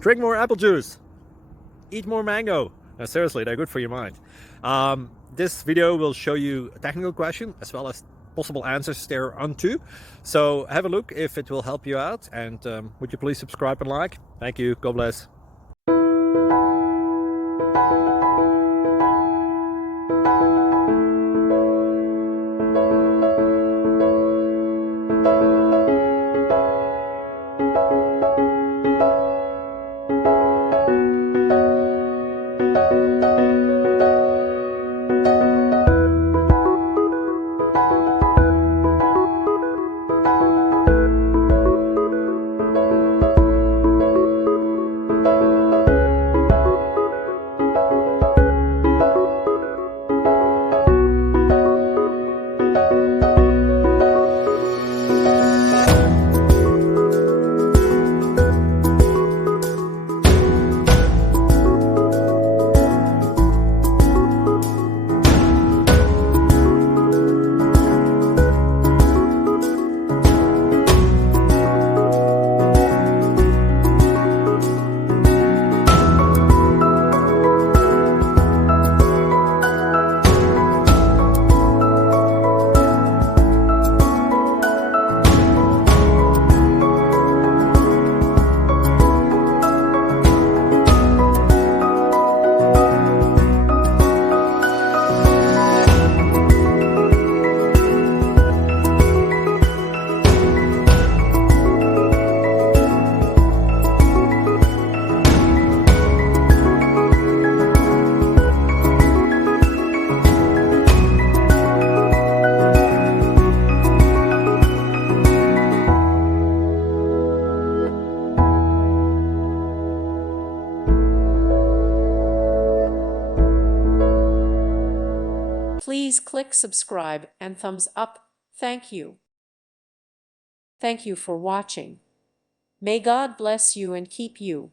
Drink more apple juice. Eat more mango. Seriously, they're good for your mind. This video will show you a technical question as well as possible answers thereunto. So have a look if it will help you out, and would you please subscribe and like? Thank you. God bless. Please click subscribe and thumbs up. Thank you. Thank you for watching. May God bless you and keep you.